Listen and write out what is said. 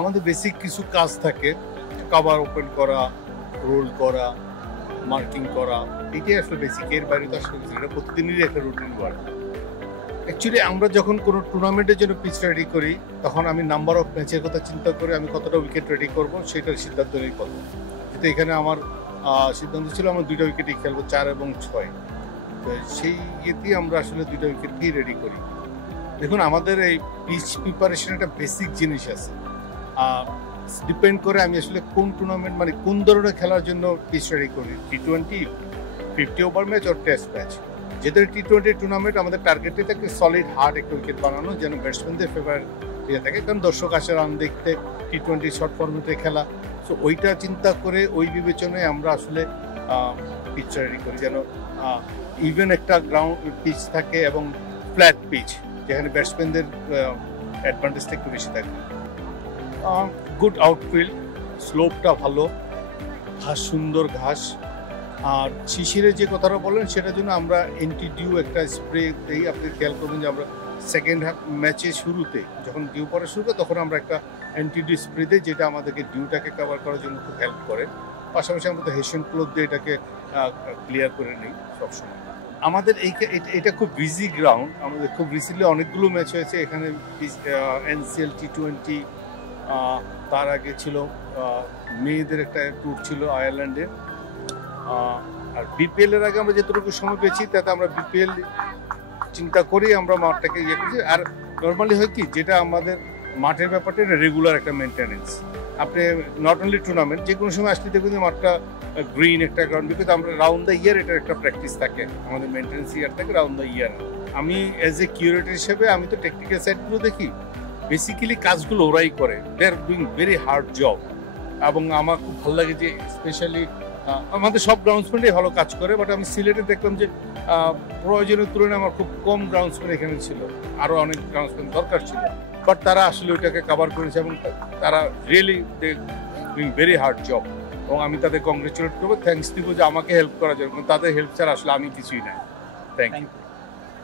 আমাদের বেসিক কিছু কাজ থাকে, কভার ওপেন করা, রোল করা, মার্কিং করা, এটাই আসলে বেসিক। এর বাইরে তো আসলে কিছু না, এটা প্রতিদিনেরই একটা রুটিন ওয়ার্ক। অ্যাকচুয়ালি আমরা যখন কোনো টুর্নামেন্টের জন্য পিচ রেডি করি, তখন আমি নাম্বার অফ ম্যাচের কথা চিন্তা করে আমি কতটা উইকেট রেডি করব সেটার সিদ্ধান্ত নিই করবো। কিন্তু এখানে আমার সিদ্ধান্ত ছিল আমরা 2টা উইকেটই খেলবো, 4 এবং 6। তো সেই ইয়েতেই আমরা আসলে 2টা উইকেটকেই রেডি করি। দেখুন, আমাদের এই পিচ প্রিপারেশন একটা বেসিক জিনিস আছে, ডিপেন্ড করে আমি আসলে কোন টুর্নামেন্ট মানে কোন ধরনের খেলার জন্য পিচ রেডি করি। T20, 50 ওভার ম্যাচ আর টেস্ট ম্যাচ। যেহেতু T20 টুর্নামেন্ট, আমাদের টার্গেটে থাকে সলিড হার্ড একটা উইকেট বানানো, যেন ব্যাটসম্যানদের ফেভার দিয়ে থাকে, কারণ দর্শক আসে রান দেখতে, T20 শর্ট ফর্মেটে খেলা। সো ওইটা চিন্তা করে ওই বিবেচনায় আমরা আসলে পিচ রেডি করি, যেন ইভেন একটা গ্রাউন্ড পিচ থাকে এবং ফ্ল্যাট পিচ, যেখানে ব্যাটসম্যানদের অ্যাডভান্টেজটা একটু বেশি থাকে। গুড আউটফিল্ড, স্লোপটা ভালো, ঘাস সুন্দর ঘাস। আর শিশিরের যে কথাটা বললেন সেটার জন্য আমরা ডিউ একটা স্প্রে দিই। আপনি খেয়াল করবেন যে আমরা সেকেন্ড হাফ ম্যাচের শুরুতে যখন ডিউ পড়া শুরু করে, তখন আমরা একটা ডিউ স্প্রে দিই, যেটা আমাদেরকে ডিউটাকে কভার করার জন্য খুব হেল্প করে। পাশাপাশি আমরা তো হেশিয়ান ক্লোথ দিয়ে এটাকে ক্লিয়ার করে নিই সবসময়। আমাদের এটা খুব বিজি গ্রাউন্ড। আমাদের খুব রিসেন্টলি অনেকগুলো ম্যাচ হয়েছে এখানে, NCL T20, তার আগে ছিল মেয়েদের একটা ট্যুর ছিল আয়ারল্যান্ডে। আর বিপিএল এর আগে আমরা যতটুকু সময় পেয়েছি, তাতে আমরা বিপিএল চিন্তা করি, আমরা মাঠটাকে ইয়ে করছি। আর নর্মালি হয় কি, যেটা আমাদের মাঠের ব্যাপারটা রেগুলার একটা মেনটেনেন্স। আপনি নট অনলি টুর্নামেন্ট, যে কোনো সময় আসলে দেখবেন যে মাঠটা গ্রিন একটা গ্রাউন্ড, বিকজ আমরা রাউন্ড দ্য ইয়ার এটার একটা প্র্যাকটিস থাকে, আমাদের মেনটেন্স ইয়ার থাকে রাউন্ড দ্য ইয়ার। আমি অ্যাজ এ কিউরেটর হিসেবে আমি তো টেকনিক্যাল সাইডগুলো দেখি, বেসিক্যালি কাজগুলো ওরাই করে। They are doing very hard job. এবং আমার খুব ভালো লাগে যে স্পেশালি আমাদের সব গ্রাউন্ডসম্যানই ভালো কাজ করে, বাট আমি সিলেটে দেখলাম যে প্রয়োজনের তুলনায় আমার খুব কম গ্রাউন্ডসম্যান এখানে ছিল, আরও অনেক গ্রাউন্ডসম্যান দরকার ছিল, বাট তারা আসলে ওইটাকে কভার করেছে এবং তারা really doing very hard job. এবং আমি তাদের কংগ্রেচুলেট করবো, থ্যাঙ্কস দিব যে আমাকে হেল্প করার জন্য। তাদের হেল্প ছাড়া আসলে আমি কিছুই নাই। Thank you.